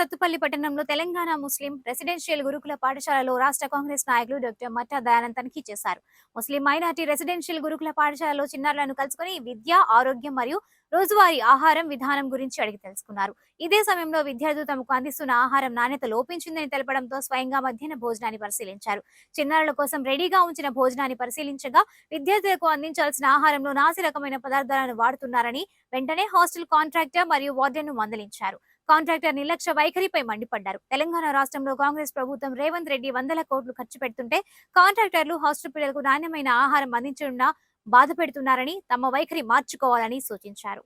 సత్తుపల్లి పట్టణంలో తెలంగాణ ముస్లిం రెసిడెన్షియల్ గురుకుల పాఠశాలలో రాష్ట్ర కాంగ్రెస్ నాయకులు డాక్టర్ మట్టా దయానంద్ తనిఖీ చేశారు. ముస్లిం మైనార్టీ రెసిడెన్షియల్ గురుకుల పాఠశాలలో చిన్నారులను కలుసుకుని విద్య, ఆరోగ్యం మరియు రోజువారీ ఆహారం విధానం గురించి అడిగి తెలుసుకున్నారు. ఇదే సమయంలో విద్యార్థులు తమకు అందిస్తున్న ఆహారం నాణ్యత లోపించిందని తెలపడంతో స్వయంగా మధ్యాహ్న భోజనాన్ని పరిశీలించారు. చిన్నారుల కోసం రెడీగా ఉంచిన భోజనాన్ని పరిశీలించగా విద్యార్థులకు అందించాల్సిన ఆహారంలో నాసి రకమైన పదార్థాలను వాడుతున్నారని వెంటనే హాస్టల్ కాంట్రాక్టర్ మరియు వార్డెన్ ను మందలించారు. కాంట్రాక్టర్ నిర్లక్ష్య వైఖరిపై మండిపడ్డారు. తెలంగాణ రాష్ట్రంలో కాంగ్రెస్ ప్రభుత్వం రేవంత్ రెడ్డి వందల కోట్లు ఖర్చు పెడుతుంటే కాంట్రాక్టర్లు హాస్టల్ పిల్లలకు నాణ్యమైన ఆహారం అందించకుండా బాధ పెడుతున్నారని, తమ వైఖరి మార్చుకోవాలని సూచించారు.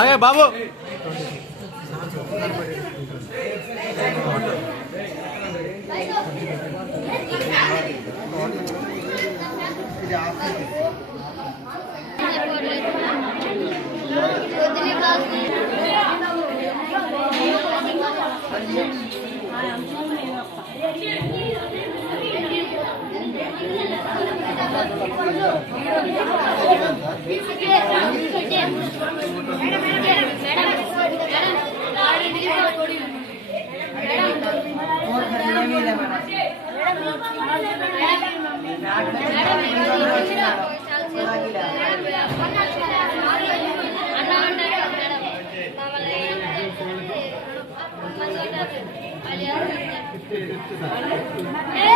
అరే బాబు Hey,